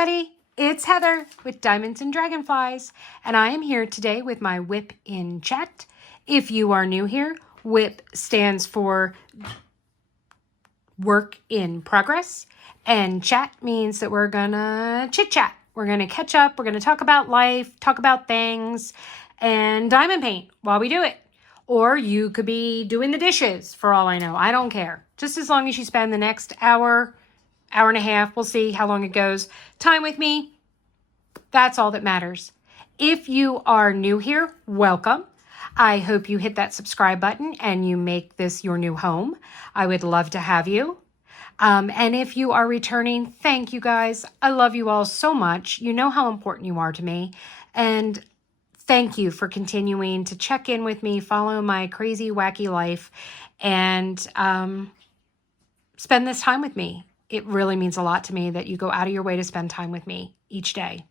everybody, it's Heather with Diamonds and Dragonflies, and I am here today with my WIP in chat. If you are new here, WIP stands for Work in Progress, and chat means that we're gonna chit-chat. We're gonna catch up, we're gonna talk about life, talk about things, and diamond paint while we do it. Or you could be doing the dishes, for all I know. I don't care. Just as long as you spend the next hour and a half, we'll see how long it goes, time with me. That's all that matters. If you are new here, welcome. I hope you hit that subscribe button and you make this your new home. I would love to have you. And if you are returning, thank you guys. I love you all so much. You know how important you are to me. And thank you for continuing to check in with me, follow my crazy, wacky life, and spend this time with me. It really means a lot to me that you go out of your way to spend time with me each day.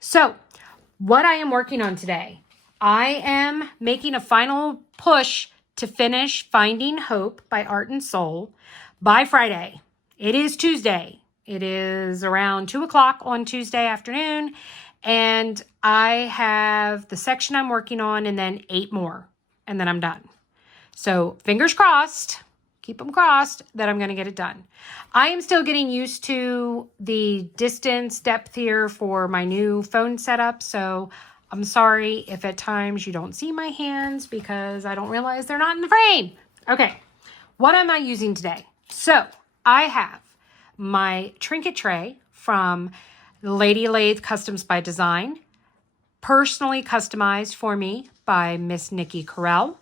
So, what I am working on today, I am making a final push to finish Finding Hope by Art and Soul by Friday. It is Tuesday. It is around 2 o'clock on Tuesday afternoon, and I have the section I'm working on and then 8 more, and then I'm done. So, fingers crossed. Keep them crossed that I'm going to get it done. I am still getting used to the distance depth here for my new phone setup. So I'm sorry if at times you don't see my hands because I don't realize they're not in the frame. Okay, what am I using today? So I have my trinket tray from Lady Lathe Customs by Design, personally customized for me by Miss Nikki Carell.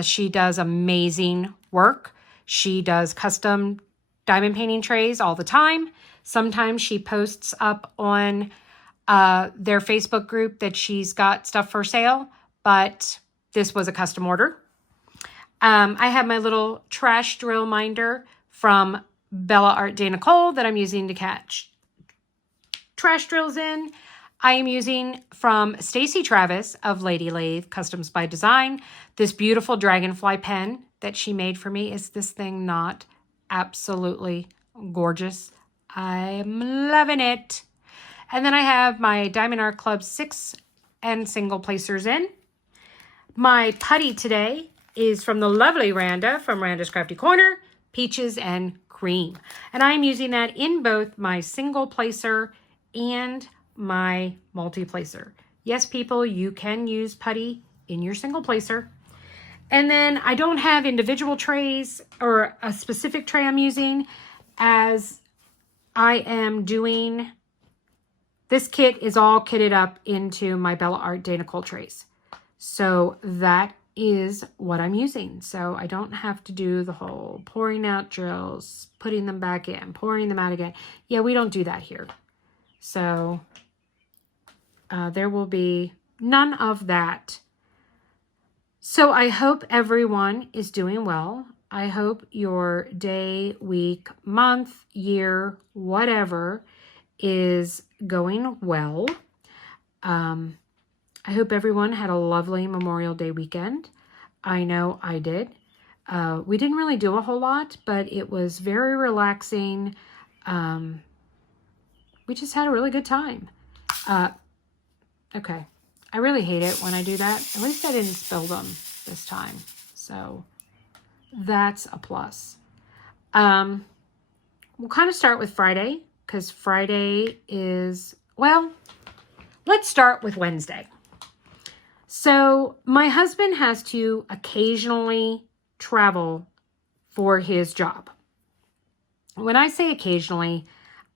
She does amazing work. She does custom diamond painting trays all the time. Sometimes she posts up on their Facebook group that she's got stuff for sale, but this was a custom order. I have my little trash drill minder from Bella Art Dana Cole that I'm using to catch trash drills in. I am using from Stacy Travis of Lady Lathe Customs by Design this beautiful dragonfly pen that she made for me. Is this thing not absolutely gorgeous? I'm loving it. And then I have my Diamond Art Club 6 and single placers in. My putty today is from the lovely Randa from Randa's Crafty Corner, Peaches and Cream. And I'm using that in both my single placer and my multi-placer. Yes, people, you can use putty in your single placer. And then I don't have individual trays or a specific tray I'm using, as I am doing, this kit is all kitted up into my Bella Art Dana Cole trays. So that is what I'm using. So I don't have to do the whole pouring out drills, putting them back in, pouring them out again. Yeah, we don't do that here. So there will be none of that. So I hope everyone is doing well. I hope your day, week, month, year, whatever is going well. I hope everyone had a lovely Memorial Day weekend. I know I did. We didn't really do a whole lot, but it was very relaxing. We just had a really good time. Okay. I really hate it when I do that. At least I didn't spill them this time. So that's a plus. We'll kind of start with Friday because Friday is, well, let's start with Wednesday. So my husband has to occasionally travel for his job. When I say occasionally,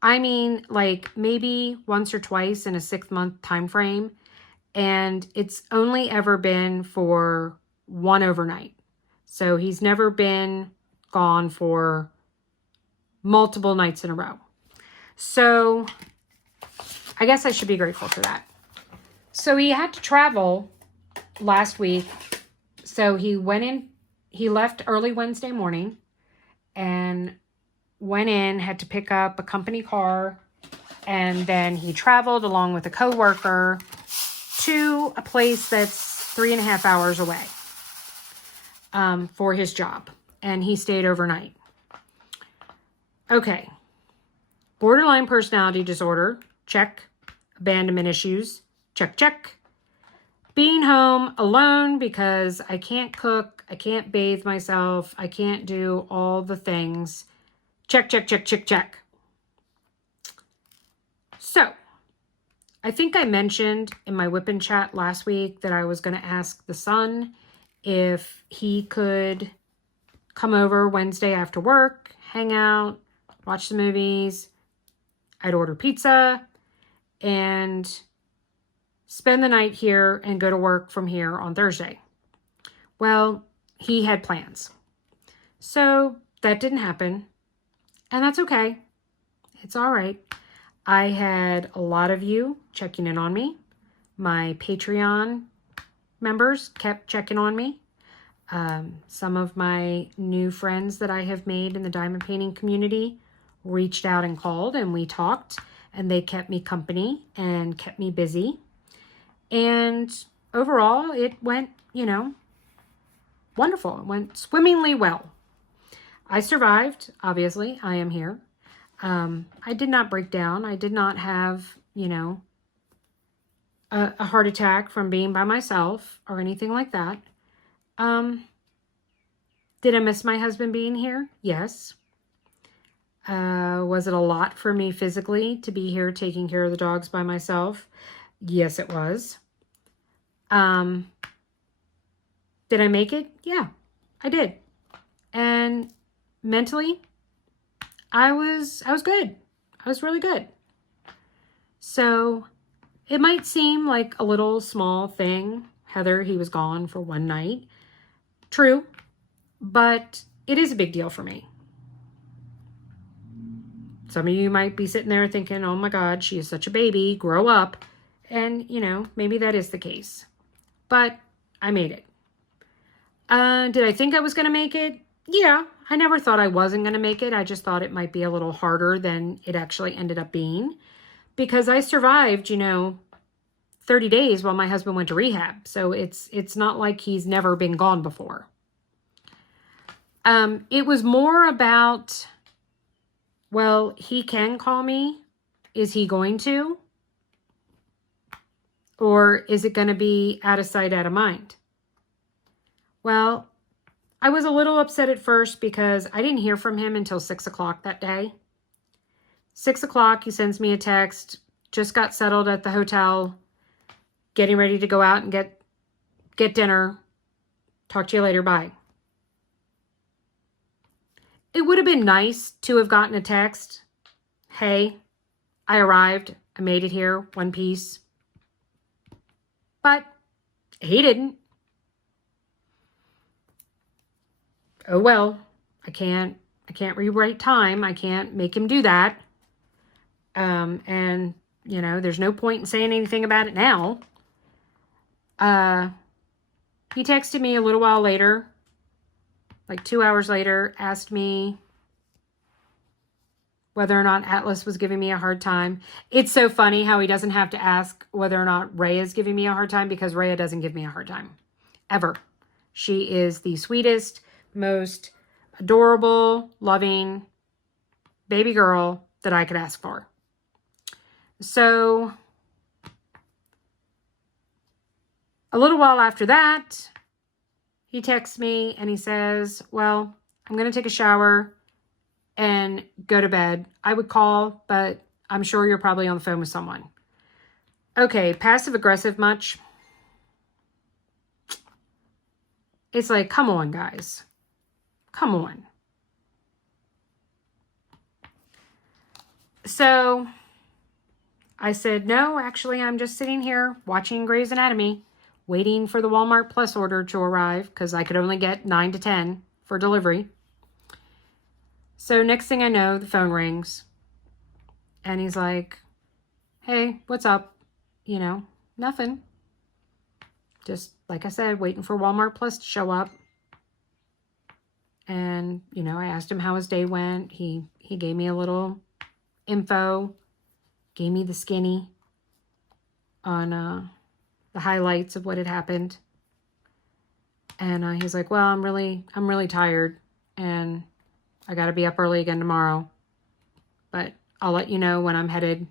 I mean like maybe once or twice in a 6-month time frame. And it's only ever been for one overnight. So he's never been gone for multiple nights in a row. So I guess I should be grateful for that. So he had to travel last week. So he left early Wednesday morning and went in, had to pick up a company car. And then he traveled along with a coworker to a place that's 3.5 hours away for his job. And he stayed overnight. Okay. Borderline personality disorder, check. Abandonment issues, check, check. Being home alone because I can't cook, I can't bathe myself, I can't do all the things, check, check, check, check, check. So, I think I mentioned in my WIP chat last week that I was going to ask the son if he could come over Wednesday after work, hang out, watch the movies. I'd order pizza and spend the night here and go to work from here on Thursday. Well, he had plans. So that didn't happen. And that's okay. It's all right. I had a lot of you checking in on me. My Patreon members kept checking on me. Some of my new friends that I have made in the diamond painting community reached out and called, and we talked, and they kept me company and kept me busy. And overall, it went, wonderful. It went swimmingly well. I survived, obviously. I am here. I did not break down. I did not have, a heart attack from being by myself or anything like that. Did I miss my husband being here? Yes. Was it a lot for me physically to be here taking care of the dogs by myself? Yes, it was. Did I make it? Yeah, I did. And mentally, I was good. I was really good. So it might seem like a little small thing. Heather, he was gone for one night. True, but it is a big deal for me. Some of you might be sitting there thinking, oh my God, she is such a baby, grow up. And, maybe that is the case. But I made it. Did I think I was going to make it? Yeah, I never thought I wasn't going to make it. I just thought it might be a little harder than it actually ended up being. Because I survived, 30 days while my husband went to rehab. So it's not like he's never been gone before. It was more about, well, he can call me. Is he going to? Or is it going to be out of sight, out of mind? Well, I was a little upset at first because I didn't hear from him until 6 o'clock that day. 6 o'clock, he sends me a text, just got settled at the hotel, getting ready to go out and get dinner. Talk to you later, bye. It would have been nice to have gotten a text. Hey, I arrived. I made it here, one piece. But he didn't. Oh well, I can't rewrite time. I can't make him do that. And there's no point in saying anything about it now. He texted me a little while later, like 2 hours later, asked me whether or not Atlas was giving me a hard time. It's so funny how he doesn't have to ask whether or not Rhea is giving me a hard time, because Rhea doesn't give me a hard time. Ever. She is the sweetest, most adorable, loving baby girl that I could ask for. So a little while after that, he texts me and he says, well, I'm going to take a shower and go to bed. I would call, but I'm sure you're probably on the phone with someone. Okay, passive aggressive much? It's like, come on, guys. Come on. So I said, no, actually, I'm just sitting here watching Grey's Anatomy, waiting for the Walmart Plus order to arrive because I could only get 9 to 10 for delivery. So next thing I know, the phone rings and he's like, hey, what's up? Nothing. Just like I said, waiting for Walmart Plus to show up. And, I asked him how his day went. He gave me a little info, gave me the skinny on the highlights of what had happened. And he's like, well, I'm really tired and I got to be up early again tomorrow, but I'll let you know when I'm headed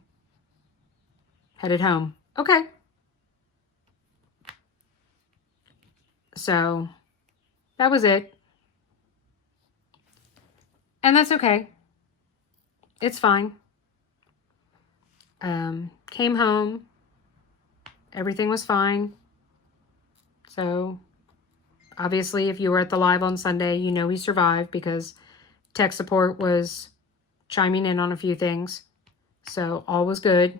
home. Okay. So that was it. And that's okay. It's fine. Came home. Everything was fine. So obviously, if you were at the live on Sunday, you know we survived because tech support was chiming in on a few things. So all was good.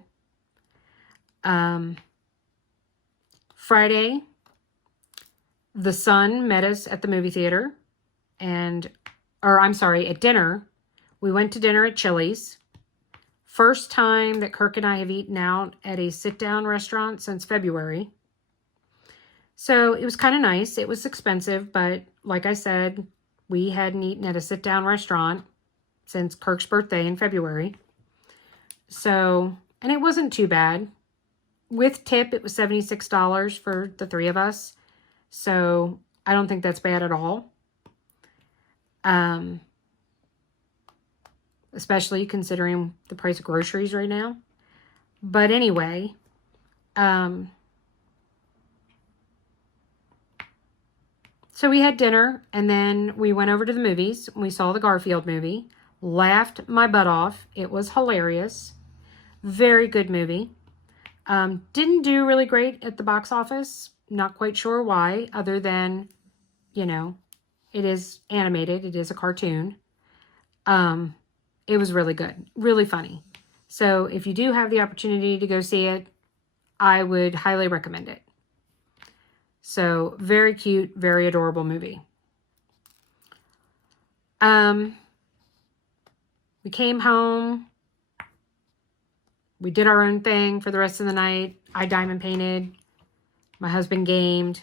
Friday, the son met us at the movie theater at dinner. We went to dinner at Chili's. First time that Kirk and I have eaten out at a sit-down restaurant since February. So it was kind of nice. It was expensive, but like I said, we hadn't eaten at a sit-down restaurant since Kirk's birthday in February. So, and it wasn't too bad. With tip, it was $76 for the three of us. So I don't think that's bad at all. Especially considering the price of groceries right now. But anyway, so we had dinner and then we went over to the movies. We saw the Garfield movie. Laughed my butt off. It was hilarious. Very good movie. Didn't do really great at the box office. Not quite sure why, other than, you know, it is animated. It is a cartoon. It was really good. Really funny. So if you do have the opportunity to go see it, I would highly recommend it. So very cute, very adorable movie. We came home. We did our own thing for the rest of the night. I diamond painted. My husband gamed.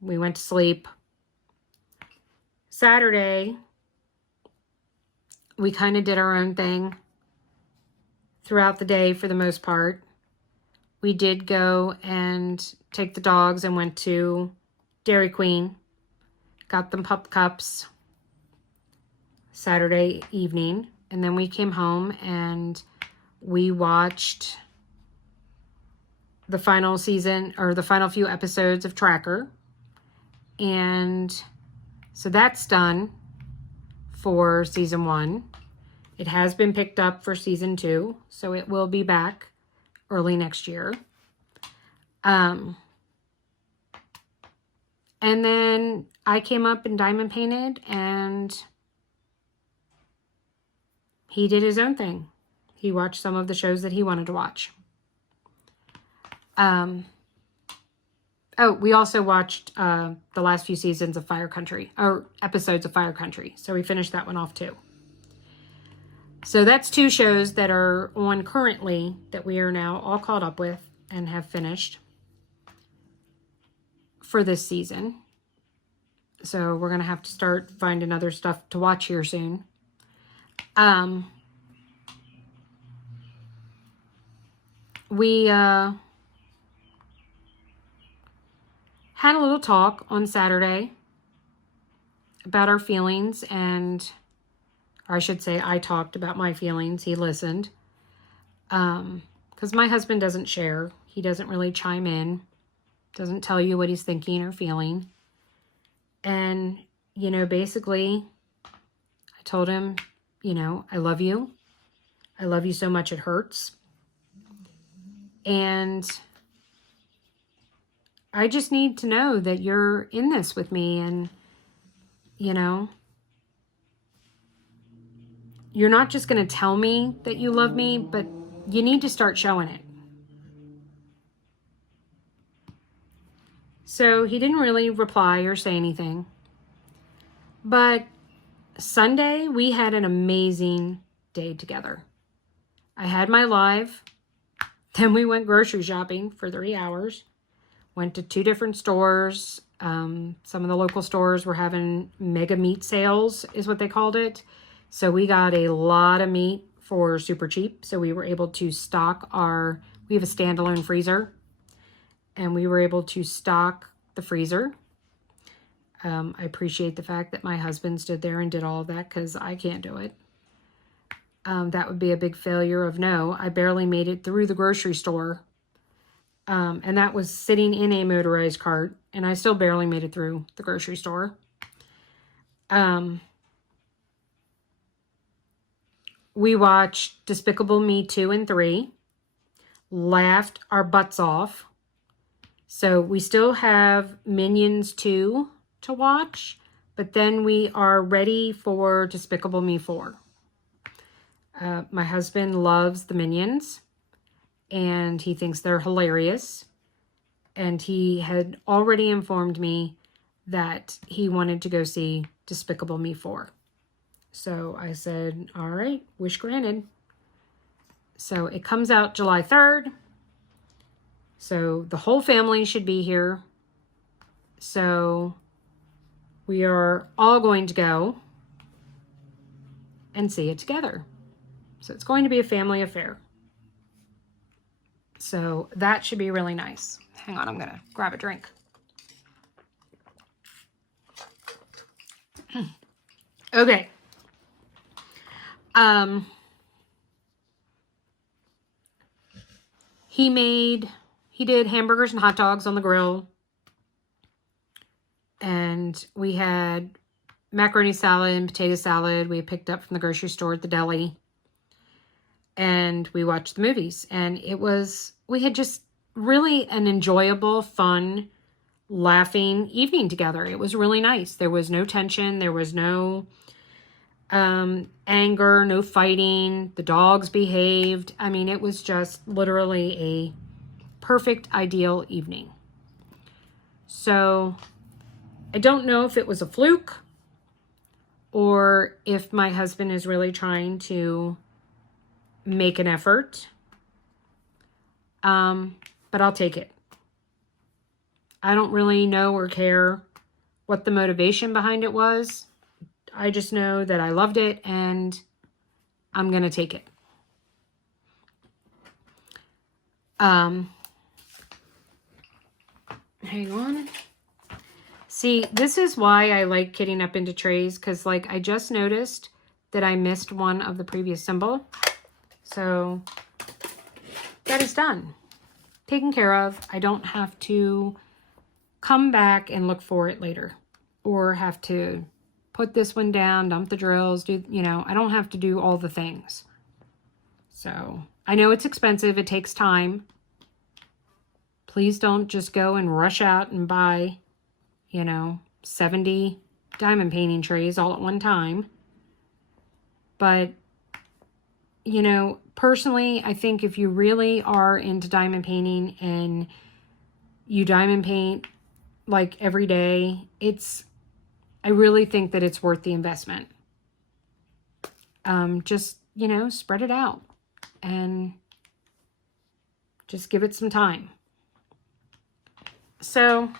We went to sleep. Saturday, we kind of did our own thing throughout the day for the most part. We did go and take the dogs and went to Dairy Queen. Got them pup cups Saturday evening. And then we came home and we watched the final season or the final few episodes of Tracker. And so that's done for season 1. It has been picked up for season 2, so it will be back early next year. And then I came up and diamond painted and he did his own thing. He watched some of the shows that he wanted to watch. We also watched the last few seasons of Fire Country, or episodes of Fire Country. So we finished that one off too. So that's 2 shows that are on currently that we are now all caught up with and have finished for this season. So we're going to have to start finding other stuff to watch here soon. We had a little talk on Saturday about our feelings, or I should say I talked about my feelings. He listened. Because my husband doesn't share. He doesn't really chime in. Doesn't tell you what he's thinking or feeling. And, basically, I told him, I love you. I love you so much it hurts. And I just need to know that you're in this with me and, you're not just going to tell me that you love me, but you need to start showing it. So he didn't really reply or say anything. But Sunday, we had an amazing day together. I had my live. Then we went grocery shopping for 3 hours. Went to 2 different stores. Some of the local stores were having mega meat sales, is what they called it. So we got a lot of meat for super cheap. So we were able to stock we have a standalone freezer. And we were able to stock the freezer. I appreciate the fact that my husband stood there and did all of that because I can't do it. that would be a big failure of no. I barely made it through the grocery store. And that was sitting in a motorized cart. And I still barely made it through the grocery store. We watched Despicable Me 2 and 3. Laughed our butts off. So we still have Minions 2 to watch. But then we are ready for Despicable Me 4. My husband loves the Minions. And he thinks they're hilarious. And he had already informed me that he wanted to go see Despicable Me 4. So I said, all right, wish granted. So it comes out July 3rd. So the whole family should be here. So we are all going to go and see it together. So it's going to be a family affair. So that should be really nice. Hang on, I'm going to grab a drink. Okay. He did hamburgers and hot dogs on the grill. And we had macaroni salad and potato salad we picked up from the grocery store at the deli. And we watched the movies. And we had just really an enjoyable, fun, laughing evening together. It was really nice. There was no tension. There was no anger, no fighting. The dogs behaved. I mean, it was just literally a perfect, ideal evening. So I don't know if it was a fluke or if my husband is really trying to make an effort. But I'll take it. I don't really know or care what the motivation behind it was. I just know that I loved it and I'm going to take it. Hang on. See, this is why I like kitting up into trays, because like I just noticed that I missed one of the previous symbol. So that is done. Taken care of. I don't have to come back and look for it later or have to put this one down, dump the drills, I don't have to do all the things. So I know it's expensive. It takes time. Please don't just go and rush out and buy, 70 diamond painting trays all at one time. But, personally, I think if you really are into diamond painting and you diamond paint like every day, I really think that it's worth the investment. Just, spread it out and just give it some time. So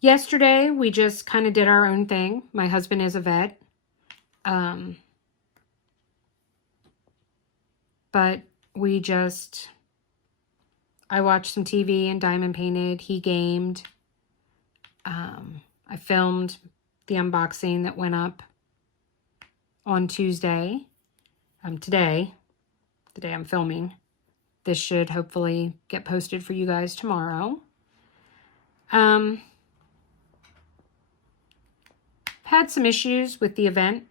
yesterday we just kind of did our own thing. My husband is a vet. But I watched some TV and diamond painted. He gamed. I filmed the unboxing that went up on Tuesday. Today, the day I'm filming. This should hopefully get posted for you guys tomorrow. Had some issues with the event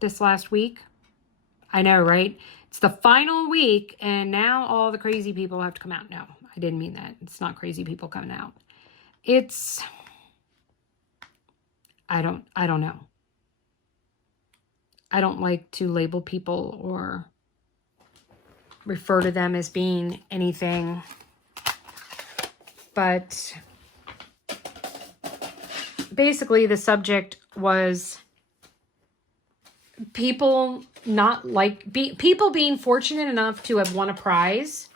this last week. I know, right? It's the final week, and now all the crazy people have to come out. No, I didn't mean that. It's not crazy people coming out. I don't know. I don't like to label people or refer to them as being anything. But basically the subject was people people being fortunate enough to have won a prize,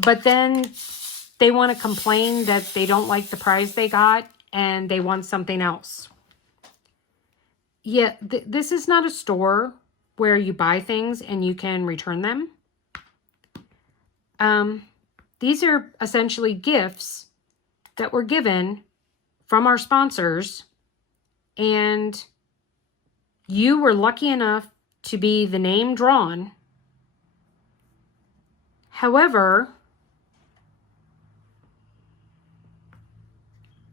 but then they want to complain that they don't like the prize they got and they want something else. Yeah, this is not a store where you buy things and you can return them. These are essentially gifts that were given from our sponsors, and you were lucky enough to be the name drawn. However,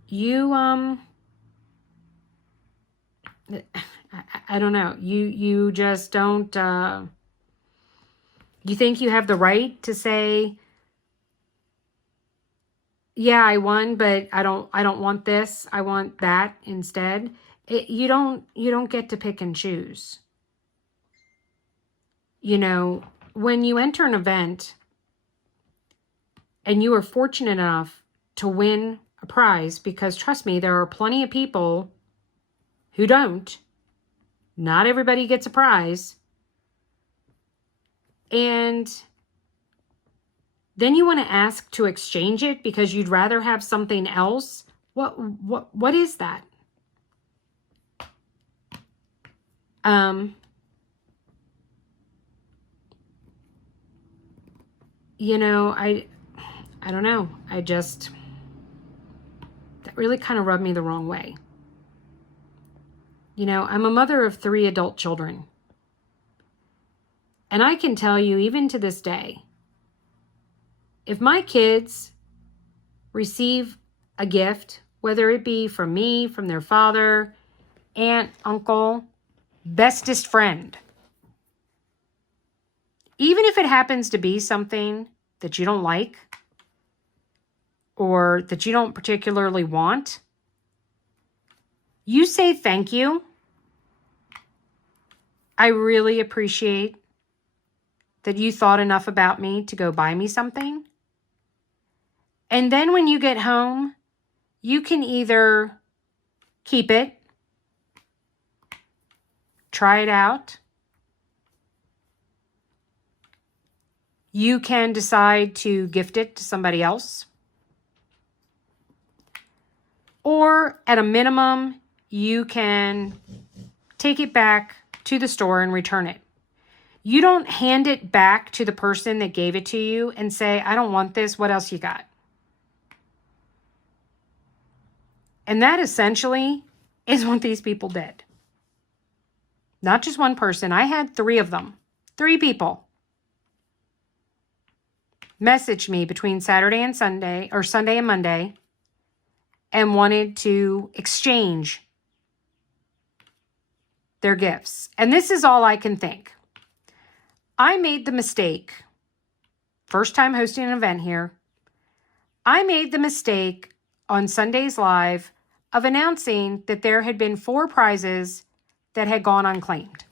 you, I don't know. You just don't, you think you have the right to say, yeah, I won, but I don't want this. I want that instead. You don't get to pick and choose. You know, when you enter an event and you are fortunate enough to win a prize, because trust me, there are plenty of people who don't. Not everybody gets a prize. And then you want to ask to exchange it because you'd rather have something else. What is that? You know, I don't know. That really kind of rubbed me the wrong way. You know, I'm a mother of 3 adult children. And I can tell you, even to this day, if my kids receive a gift, whether it be from me, from their father, aunt, uncle, bestest friend, even if it happens to be something that you don't like or that you don't particularly want, you say thank you. I really appreciate that you thought enough about me to go buy me something. And then when you get home, you can either keep it, try it out. You can decide to gift it to somebody else. Or at a minimum, you can take it back to the store and return it. You don't hand it back to the person that gave it to you and say, I don't want this. What else you got? And that essentially is what these people did. Not just one person. I had 3 of them. 3 people messaged me between Saturday and Sunday, or Sunday and Monday, and wanted to exchange their gifts. And this is all I can think. I made the mistake, first time hosting an event here, I made the mistake on Sunday's Live of announcing that there had been 4 prizes that had gone unclaimed.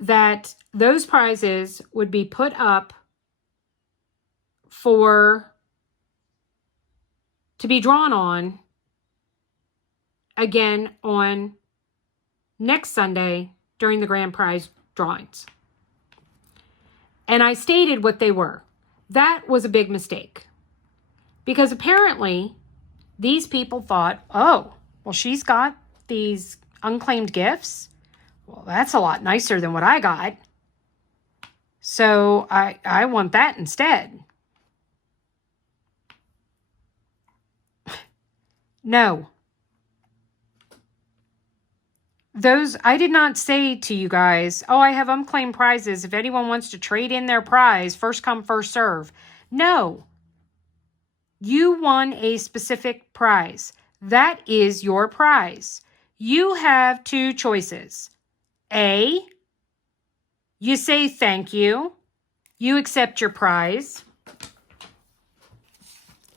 That those prizes would be put up to be drawn on again on next Sunday during the grand prize drawings. And I stated what they were. That was a big mistake. Because apparently these people thought, oh, well, she's got these unclaimed gifts. Well, that's a lot nicer than what I got. So I want that instead. No. I did not say to you guys, oh, I have unclaimed prizes. If anyone wants to trade in their prize, first come, first serve. No. You won a specific prize. That is your prize. You have 2 choices. A, you say thank you. You accept your prize.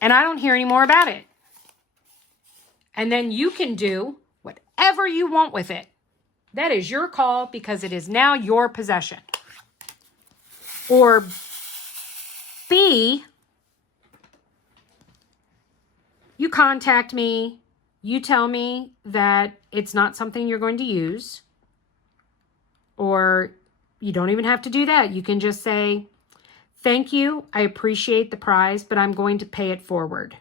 And I don't hear any more about it. And then you can do whatever you want with it. That is your call because it is now your possession. Or B, you contact me, you tell me that it's not something you're going to use, or you don't even have to do that. You can just say, thank you, I appreciate the prize, but I'm going to pay it forward.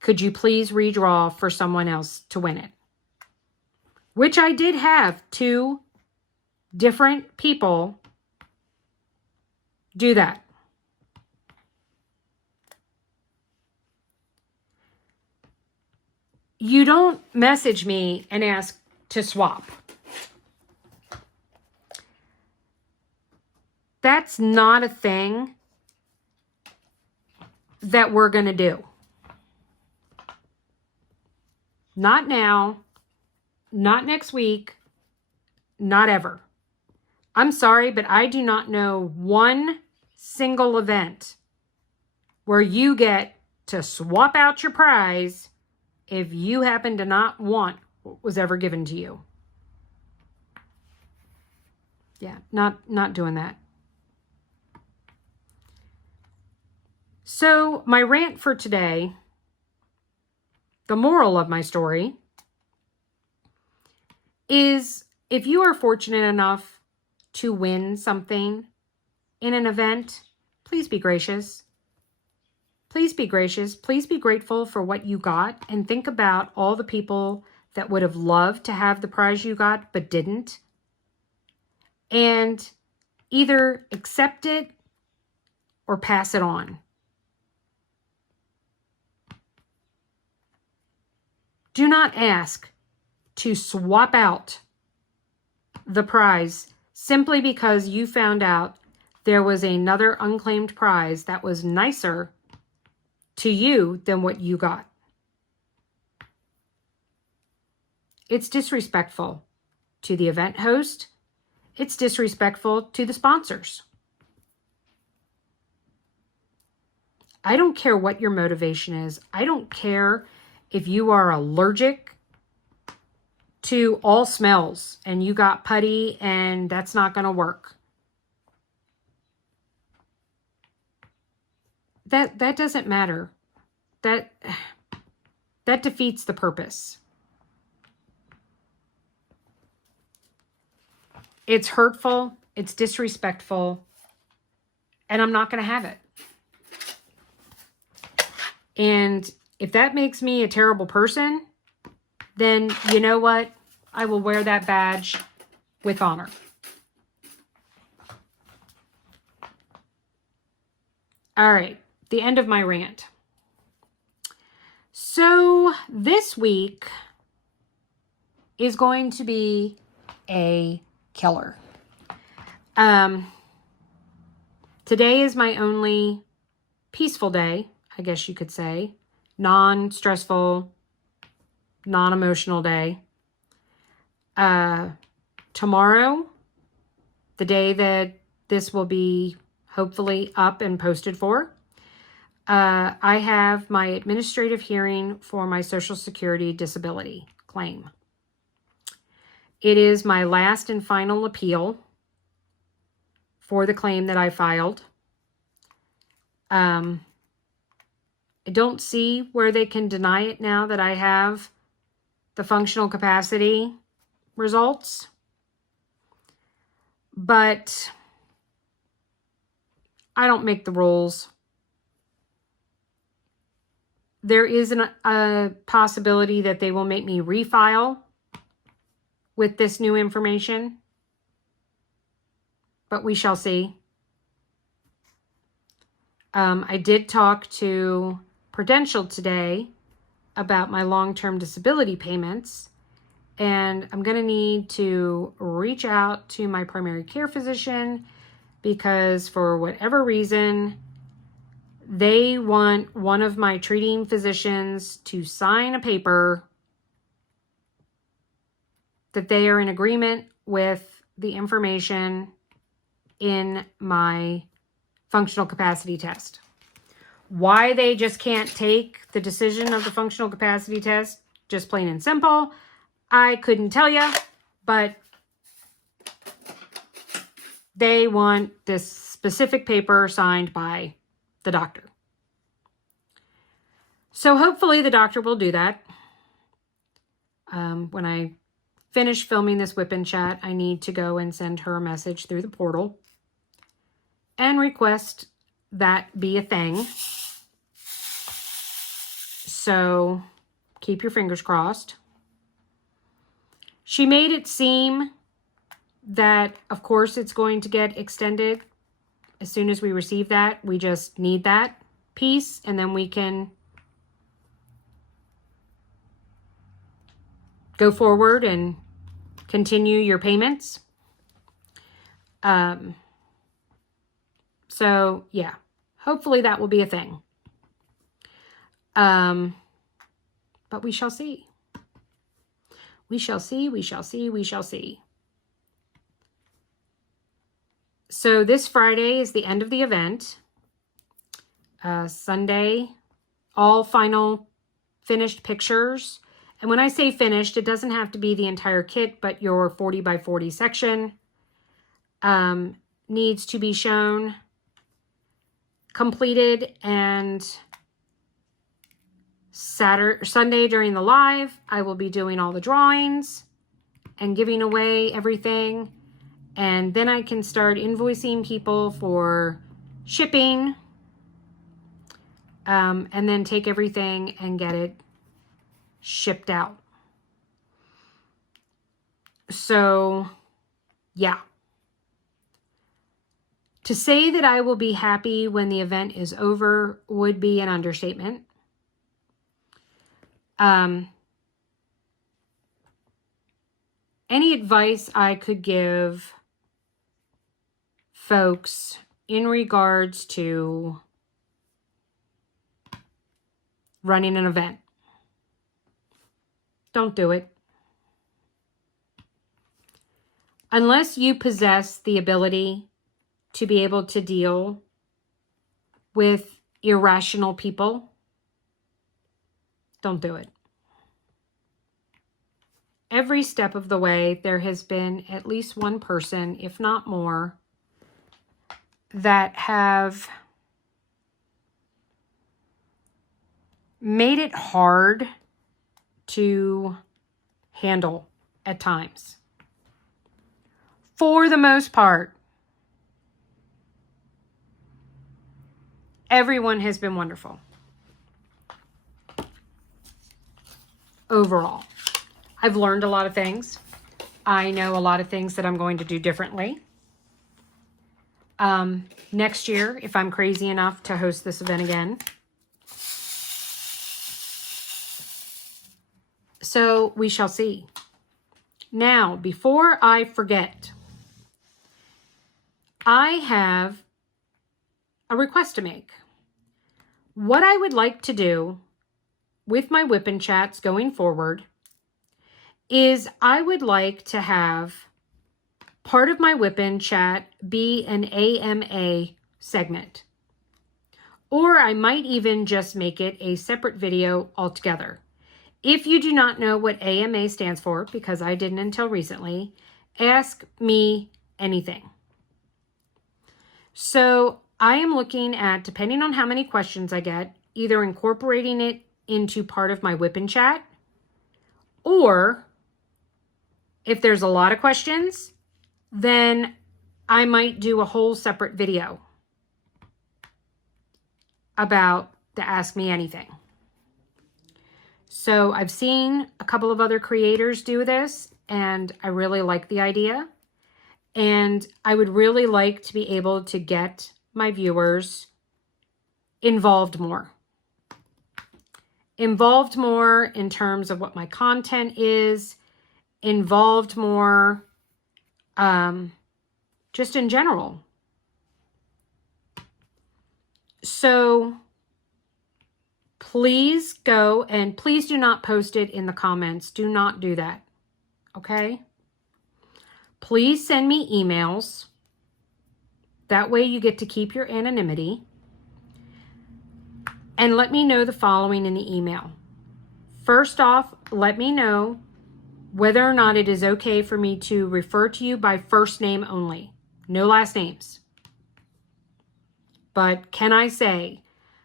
Could you please redraw for someone else to win it? Which I did have 2 different people do that. you don't message me and ask to swap. That's not a thing that we're going to do. Not now, not next week, not ever. I'm sorry, but I do not know one single event where you get to swap out your prize if you happen to not want what was ever given to you. Yeah, not doing that. So my rant for today, the moral of my story, is if you are fortunate enough to win something in an event, please be gracious. Please be gracious. Please be grateful for what you got, and think about all the people that would have loved to have the prize you got but didn't. And either accept it or pass it on. Do not ask to swap out the prize simply because you found out there was another unclaimed prize that was nicer to you than what you got. It's disrespectful to the event host. It's disrespectful to the sponsors. I don't care what your motivation is. I don't care if you are allergic to all smells and you got putty and that's not going to work. That doesn't matter. That defeats the purpose. It's hurtful, it's disrespectful, and I'm not going to have it. And if that makes me a terrible person, then you know what? I will wear that badge with honor. All right, the end of my rant. So this week is going to be a killer. Today is my only peaceful day, I guess you could say. Non-stressful, non-emotional day. Tomorrow, the day that this will be hopefully up and posted for, I have my administrative hearing for my Social Security disability claim. It is my last and final appeal for the claim that I filed. I don't see where they can deny it now that I have the functional capacity results. But I don't make the rules. There is a possibility that they will make me refile with this new information, but we shall see. I did talk to Prudential today about my long-term disability payments, and I'm going to need to reach out to my primary care physician because for whatever reason, they want one of my treating physicians to sign a paper that they are in agreement with the information in my functional capacity test. Why they just can't take the decision of the functional capacity test, just plain and simple, I couldn't tell you, but they want this specific paper signed by the doctor. So hopefully the doctor will do that. When I finish filming this WIP chat, I need to go and send her a message through the portal and request that be a thing. So keep your fingers crossed. She made it seem that, of course, it's going to get extended as soon as we receive that. We just need that piece, and then we can go forward and continue your payments. So yeah, hopefully that will be a thing. But we shall see. We shall see, we shall see, we shall see. So this Friday is the end of the event. Sunday, all final finished pictures. And when I say finished, it doesn't have to be the entire kit, but your 40 by 40 section needs to be shown, completed, and Sunday during the live, I will be doing all the drawings and giving away everything. And then I can start invoicing people for shipping, and then take everything and get it shipped out. So, yeah. To say that I will be happy when the event is over would be an understatement. Any advice I could give folks in regards to running an event: don't do it. Unless you possess the ability to be able to deal with irrational people, don't do it. Every step of the way, there has been at least one person, if not more, that have made it hard to handle at times. For the most part, everyone has been wonderful. Overall, I've learned a lot of things. I know a lot of things that I'm going to do differently. Next year, if I'm crazy enough to host this event again. So we shall see. Now, before I forget, I have a request to make. What I would like to do with my WIP chats going forward is I would like to have part of my WIP chat be an AMA segment. Or I might even just make it a separate video altogether. If you do not know what AMA stands for, because I didn't until recently, ask me anything. So I am looking at, depending on how many questions I get, either incorporating it into part of my WIP chat, or if there's a lot of questions, then I might do a whole separate video about the Ask Me Anything. So I've seen a couple of other creators do this, and I really like the idea. And I would really like to be able to get my viewers involved more. Involved more in terms of what my content is, involved more just in general. So please go, and please do not post it in the comments. Do not do that. Okay? Please send me emails. That way you get to keep your anonymity. And let me know the following in the email. First off, let me know whether or not it is okay for me to refer to you by first name only. No last names. But can I say,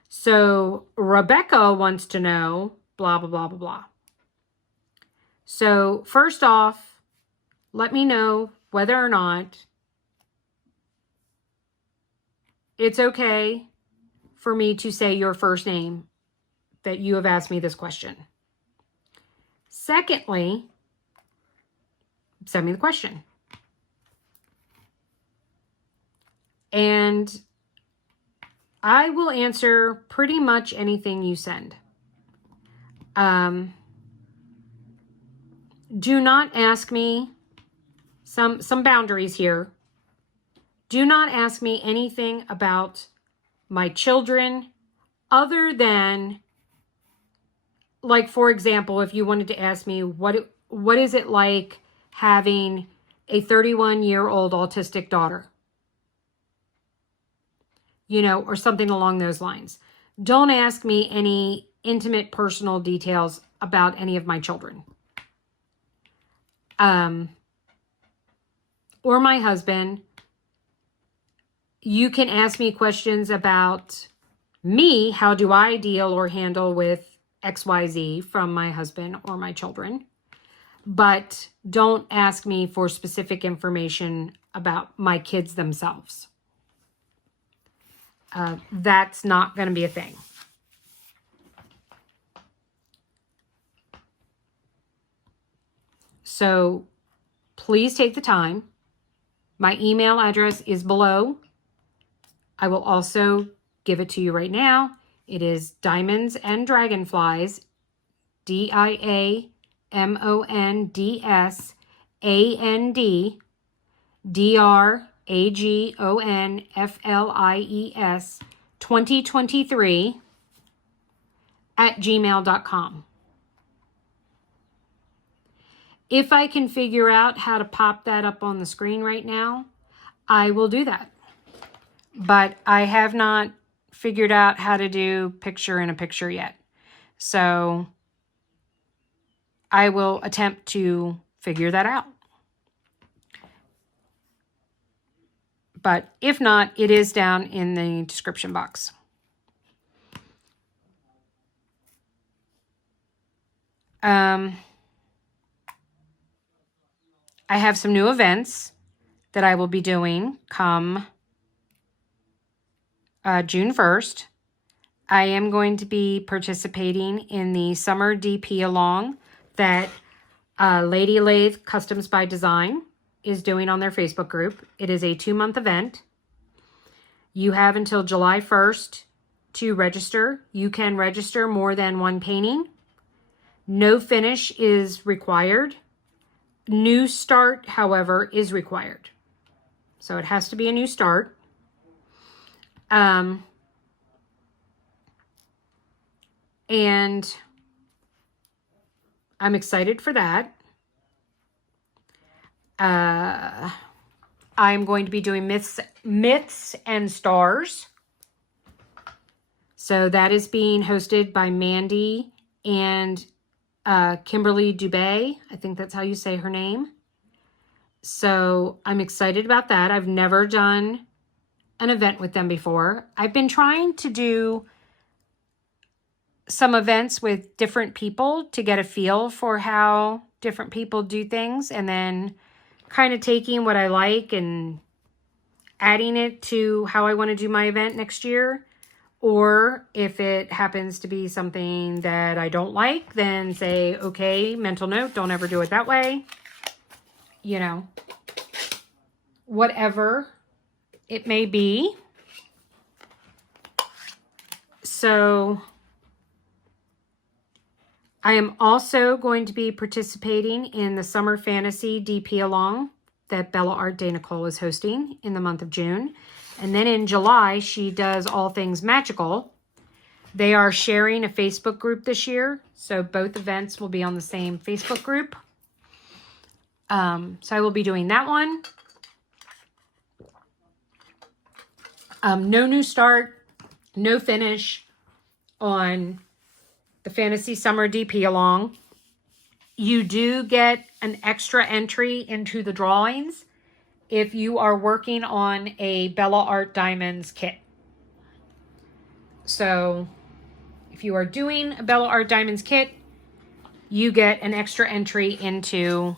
so Rebecca wants to know blah, blah, blah, blah, blah. So first off, let me know whether or not it's okay for me to say your first name that you have asked me this question. Secondly, send me the question. And I will answer pretty much anything you send. do not ask me some boundaries here. Do not ask me anything about my children other than, like, for example, if you wanted to ask me what is it like having a 31-year-old autistic daughter, you know, or something along those lines. Don't ask me any intimate personal details about any of my children. Or my husband. You can ask me questions about me. How do I deal or handle with XYZ from my husband or my children? But don't ask me for specific information about my kids themselves. That's not going to be a thing. So please take the time. My email address is below. I will also give it to you right now. It is Diamonds and Dragonflies, DIAMONDSANDDRAGONFLIES 2023 @gmail.com. If I can figure out how to pop that up on the screen right now, I will do that. But I have not figured out how to do picture in a picture yet. So I will attempt to figure that out. But if not, it is down in the description box. I have some new events that I will be doing come June 1st. I am going to be participating in the summer DP along that Lady Lathe Customs by Design is doing on their Facebook group. It is a 2-month event. You have until July 1st to register. You can register more than one painting. No finish is required. New start, however, is required. So it has to be a new start. And I'm excited for that. I'm going to be doing Myths and Stars. So that is being hosted by Mandy and Kimberly Dubé. I think that's how you say her name. So I'm excited about that. I've never done an event with them before. I've been trying to do some events with different people to get a feel for how different people do things, and then kind of taking what I like and adding it to how I want to do my event next year. Or if it happens to be something that I don't like, then say, okay, mental note, don't ever do it that way. You know, whatever it may be. So I am also going to be participating in the Summer Fantasy DP Along that Bella Art de Nicole is hosting in the month of June. And then in July, she does All Things Magical. They are sharing a Facebook group this year, so both events will be on the same Facebook group. So I will be doing that one. No new start, no finish on the Fantasy Summer DP Along. You do get an extra entry into the drawings if you are working on a Bella Art Diamonds kit. So if you are doing a Bella Art Diamonds kit, you get an extra entry into...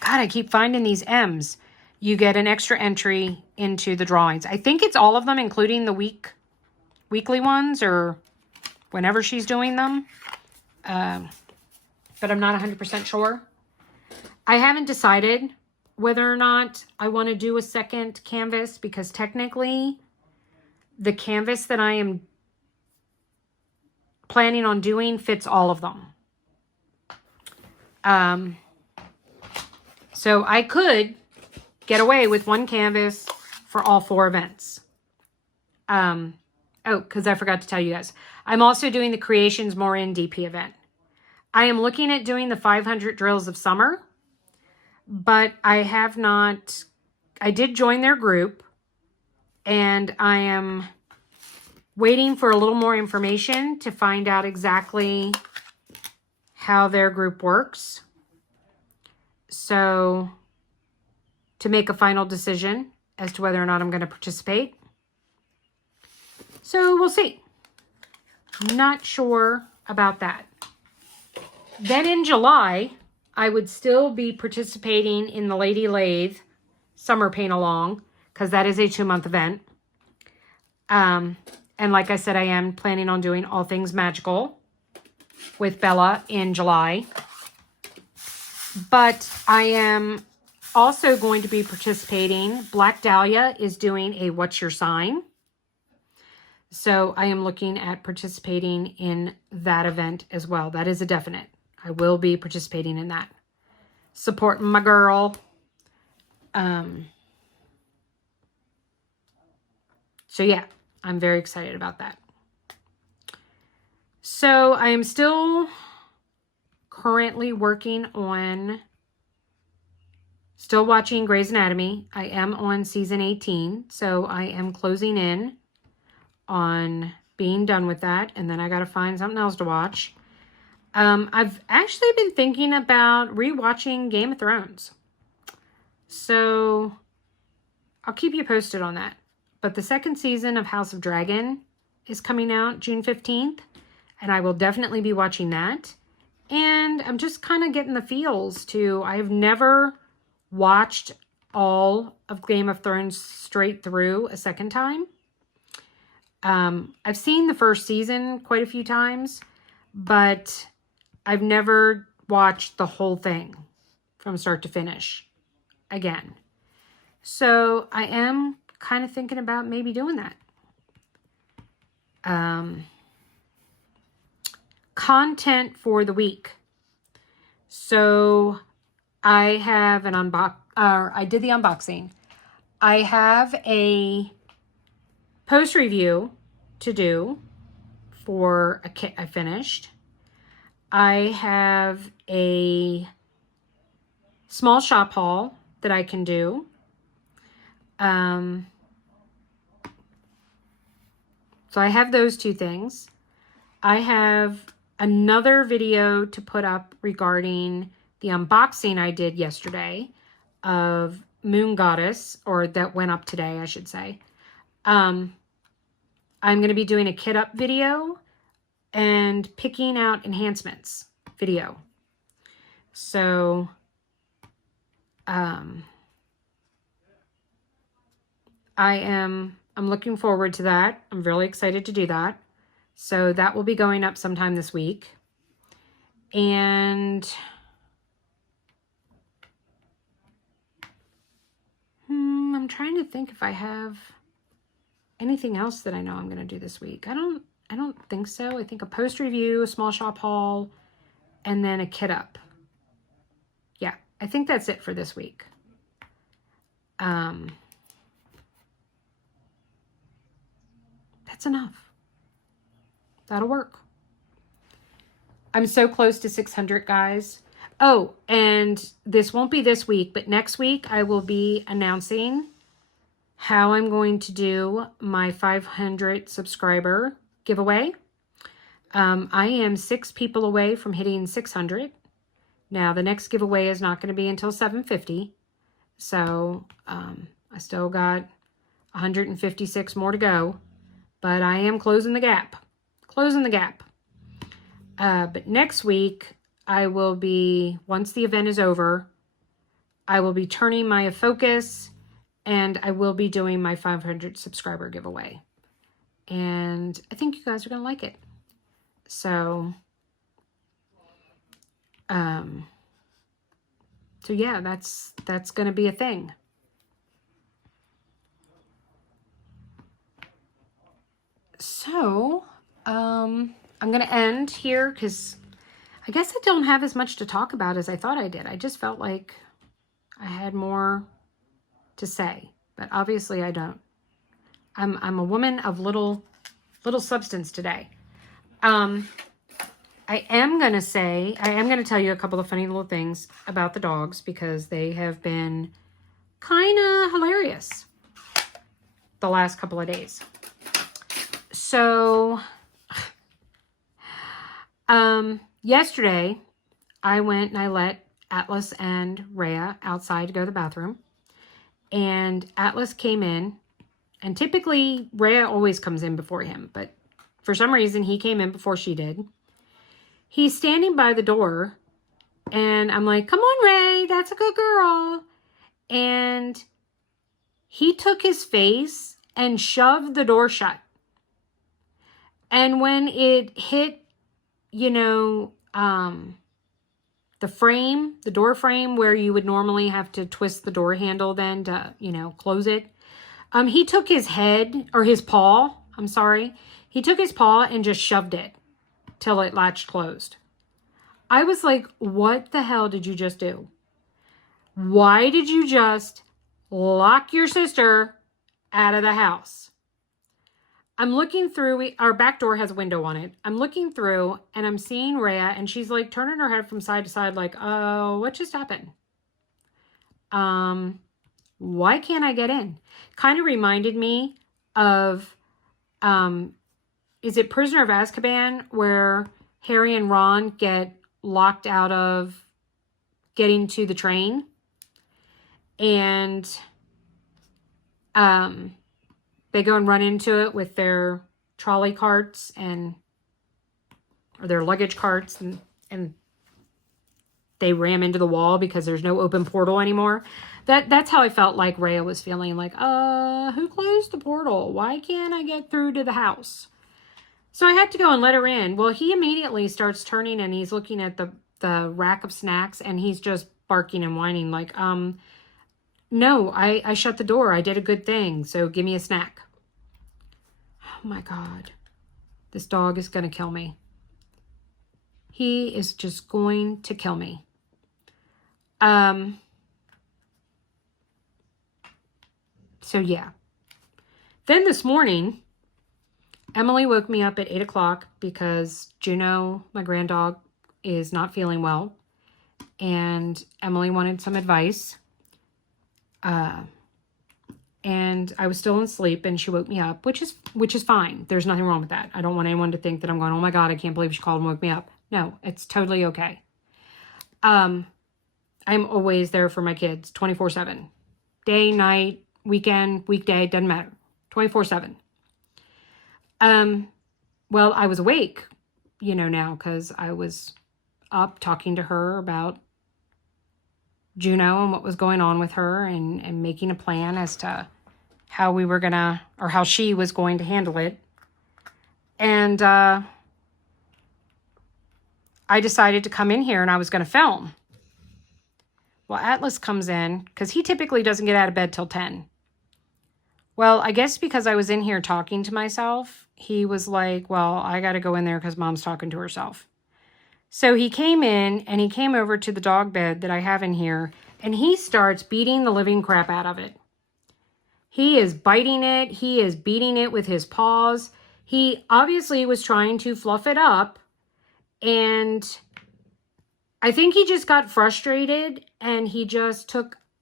God, I keep finding these M's. You get an extra entry into the drawings. I think it's all of them, including the weekly ones, or whenever she's doing them. But I'm not 100% sure. I haven't decided whether or not I want to do a second canvas, because technically the canvas that I am planning on doing fits all of them. So I could get away with one canvas for all 4 events. Oh, because I forgot to tell you guys. I'm also doing the Creations More in DP event. I am looking at doing the 500 drills of summer, but I have not. I did join their group, and I am waiting for a little more information to find out exactly how their group works. So, to make a final decision as to whether or not I'm going to participate. So, we'll see. Not sure about that. Then in July, I would still be participating in the Lady Lathe Summer Paint Along, because that is a 2-month event. And like I said, I am planning on doing All Things Magical with Bella in July. But I am also going to be participating. Black Dahlia is doing a What's Your Sign? So I am looking at participating in that event as well. That is a definite. I will be participating in that. Supporting my girl. So yeah, I'm very excited about that. So I am still currently working on, still watching Grey's Anatomy. I am on season 18, so I am closing in on being done with that, and then I got to find something else to watch. I've actually been thinking about rewatching Game of Thrones. So I'll keep you posted on that. But the 2nd season of House of Dragon is coming out June 15th, and I will definitely be watching that. And I'm just kind of getting the feels to, I have never watched all of Game of Thrones straight through a second time. I've seen the 1st season quite a few times, but I've never watched the whole thing from start to finish again. So I am kind of thinking about maybe doing that. Content for the week. So I have an I did the unboxing. I have a post review to do for a kit I finished. I have a small shop haul that I can do. So I have those 2 things. I have another video to put up regarding the unboxing I did yesterday of Moon Goddess, or that went up today, I should say. I'm going to be doing a kit up video and picking out enhancements video. So, I'm looking forward to that. I'm really excited to do that. So that will be going up sometime this week. And I'm trying to think if I have anything else that I know I'm going to do this week. I don't think so. I think a post review, a small shop haul, and then a kit up. Yeah, I think that's it for this week. That's enough. That'll work. I'm so close to 600, guys. Oh, and this won't be this week, but next week I will be announcing how I'm going to do my 500 subscriber giveaway. I am 6 people away from hitting 600. Now, the next giveaway is not going to be until 750. So, I still got 156 more to go. But I am closing the gap. But next week, I will be, once the event is over, I will be turning my focus, and I will be doing my 500 subscriber giveaway. And I think you guys are going to like it. So yeah, that's going to be a thing. So, I'm going to end here because I guess I don't have as much to talk about as I thought I did. I just felt like I had more to say, but obviously I don't. I'm a woman of little substance today. I am going to tell you a couple of funny little things about the dogs because they have been kind of hilarious the last couple of days. So, yesterday I went and I let Atlas and Rhea outside to go to the bathroom, and Atlas came in, and typically Rhea always comes in before him, but for some reason he came in before she did. He's standing by the door, and I'm like, come on, Ray, that's a good girl. And he took his face and shoved the door shut. And when it hit, you know, the frame, the door frame where you would normally have to twist the door handle then to, you know, close it, he took his head, or his paw, I'm sorry. He took his paw and just shoved it till it latched closed. I was like, what the hell did you just do? Why did you just lock your sister out of the house? I'm looking through, our back door has a window on it. I'm looking through and I'm seeing Rhea, and she's like turning her head from side to side like, oh, what just happened? Why can't I get in? Kind of reminded me of, is it Prisoner of Azkaban, where Harry and Ron get locked out of getting to the train, and they go and run into it with their trolley carts or their luggage carts, and they ram into the wall because there's no open portal anymore. That's how I felt like Rhea was feeling, like, who closed the portal? Why can't I get through to the house? So I had to go and let her in. Well, he immediately starts turning and he's looking at the rack of snacks, and he's just barking and whining like, no, I shut the door. I did a good thing. So give me a snack. Oh my God. This dog is going to kill me. He is just going to kill me. So yeah. Then this morning, Emily woke me up at 8 o'clock because Juno, my grand dog, is not feeling well. And Emily wanted some advice. And I was still in sleep, and she woke me up, which is fine. There's nothing wrong with that. I don't want anyone to think that I'm going, oh my God, I can't believe she called and woke me up. No, it's totally okay. I'm always there for my kids 24/7. Day, night, weekend, weekday, doesn't matter. 24/7. Well, I was awake, you know, now because I was up talking to her about Juno and what was going on with her, and making a plan as to how we were gonna, or how she was going to handle it. And I decided to come in here and I was going to film. Well, Atlas comes in because he typically doesn't get out of bed till 10. Well, I guess because I was in here talking to myself, he was like, well, I got to go in there because Mom's talking to herself. So he came in and he came over to the dog bed that I have in here, and he starts beating the living crap out of it. He is biting it. He is beating it with his paws. He obviously was trying to fluff it up, and I think he just got frustrated, and he just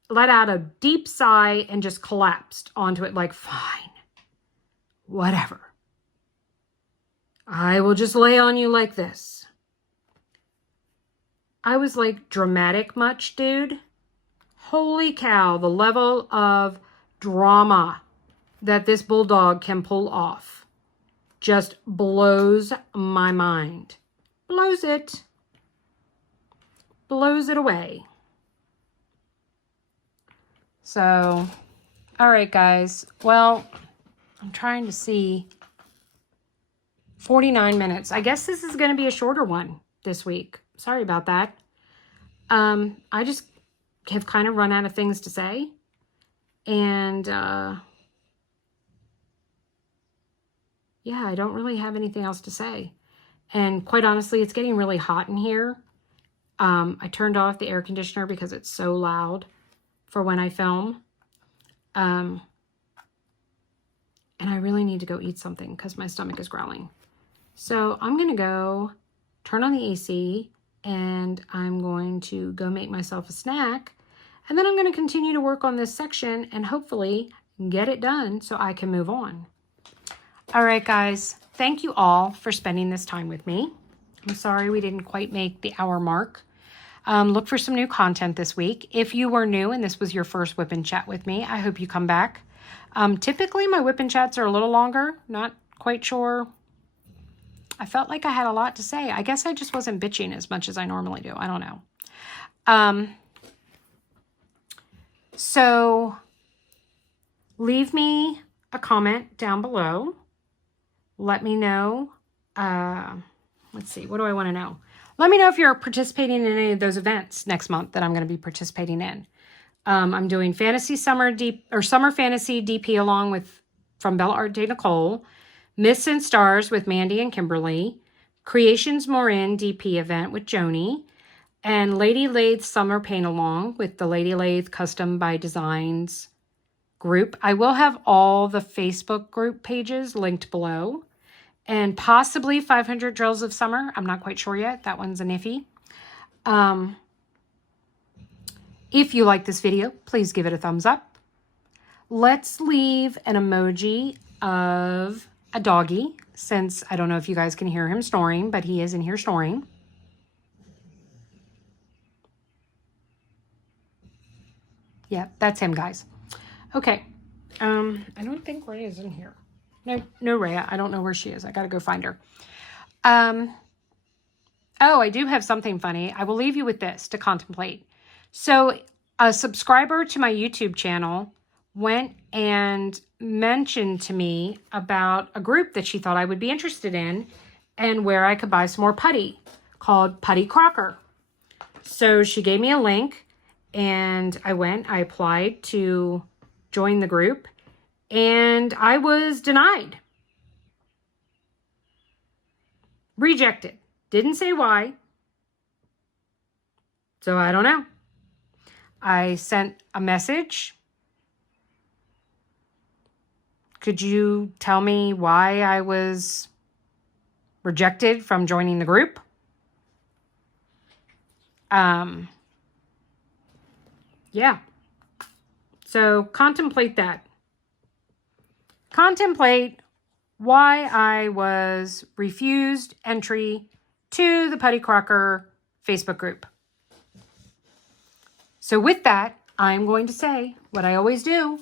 let out a deep sigh and just collapsed onto it like, fine, whatever. I will just lay on you like this. I was like, dramatic much, dude? Holy cow, the level of drama that this bulldog can pull off just blows my mind. Blows it. Blows it away. So, all right, guys. Well, I'm trying to see. 49 minutes. I guess this is going to be a shorter one this week. Sorry about that. I just have kind of run out of things to say. And, yeah, I don't really have anything else to say. And quite honestly, it's getting really hot in here. I turned off the air conditioner because it's so loud for when I film. And I really need to go eat something because my stomach is growling. So I'm going to go turn on the AC and I'm going to go make myself a snack. And then I'm going to continue to work on this section and hopefully get it done so I can move on. All right, guys. Thank you all for spending this time with me. I'm sorry we didn't quite make the hour mark. Look for some new content this week. If you were new and this was your first WIP Chat with me, I hope you come back. Typically, my WIP Chats are a little longer. Not quite sure. I felt like I had a lot to say. I guess I just wasn't bitching as much as I normally do. I don't know. So leave me a comment down below. Let me know. Let's see. What do I want to know? Let me know if you're participating in any of those events next month that I'm going to be participating in. I'm doing Fantasy Summer Summer Fantasy DP along with from Bella Art Day Nicole, Myths and Stars with Mandy and Kimberly, Creations Morin DP event with Joni, and Lady Lathe Summer Paint Along with the Lady Lathe Custom by Designs group. I will have all the Facebook group pages linked below. And possibly 500 Drills of Summer. I'm not quite sure yet. That one's an iffy. If you like this video, please give it a thumbs up. Let's leave an emoji of a doggy, since I don't know if you guys can hear him snoring, but he is in here snoring. Yeah, that's him, guys. Okay. I don't think Ray is in here. No, Rhea. I don't know where she is. I got to go find her. Oh, I do have something funny. I will leave you with this to contemplate. So a subscriber to my YouTube channel went and mentioned to me about a group that she thought I would be interested in and where I could buy some more putty called Putty Crocker. So she gave me a link and I applied to join the group. And I was denied. Rejected. Didn't say why. So I don't know. I sent a message. Could you tell me why I was rejected from joining the group? Yeah. So contemplate that. Contemplate why I was refused entry to the Putty Crocker Facebook group. So with that, I'm going to say what I always do.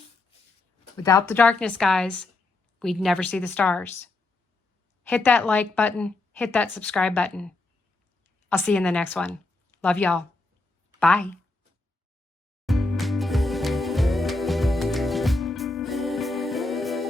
Without the darkness, guys, we'd never see the stars. Hit that like button. Hit that subscribe button. I'll see you in the next one. Love y'all. Bye.